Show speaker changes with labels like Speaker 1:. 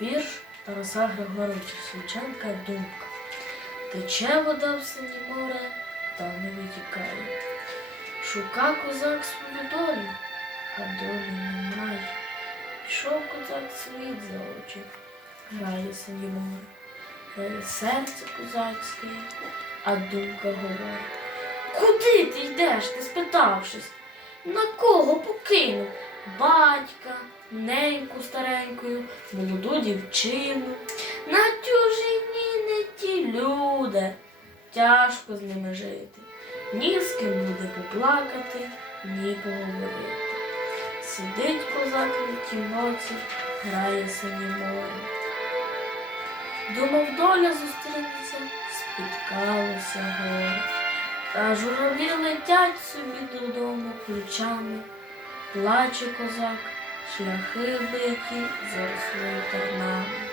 Speaker 1: Вірш Тараса Григоровича Шевченка Думка. Тече вода в синє море, та не витікає. Шука козак свою долю, а долі немає. Пішов козак світ за очі, грає синє море, грає серце козацьке, а думка говорить. Куди ти йдеш, не спитавшись? На кого покинув? Батька, неньку старенькою, молоду дівчину. На чужині не ті люди. Тяжко з ними жити. Ні з ким буде поплакати, ні поговорити. Сидить козак на тій ноці, грає синє море. Думав, доля зустрінеться, спіткалося горе. Та журавлі летять собі додому ключами. Плаче козак, шляхи биті заросли тернами.